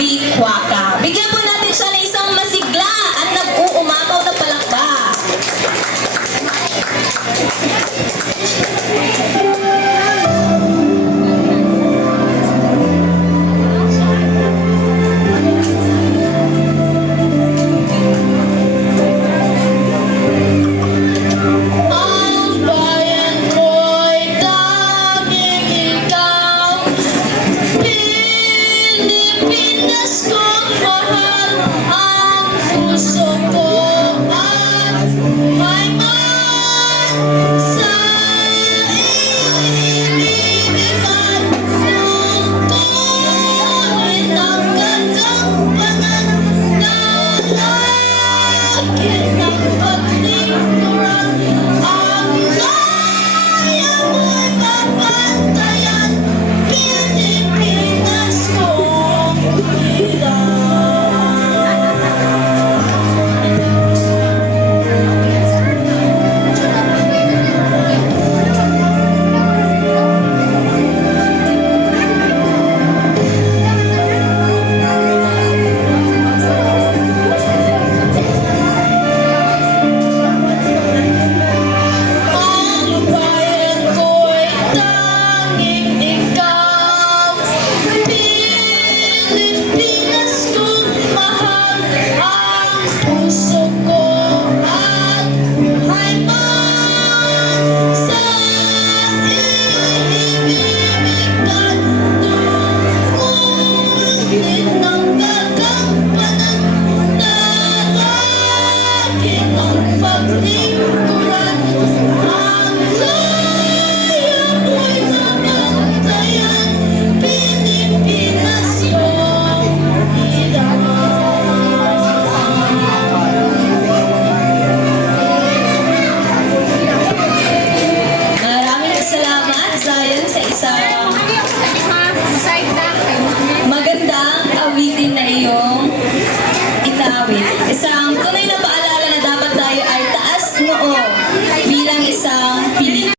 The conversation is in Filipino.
ดีกว่ากัน bilang isang Pilipino.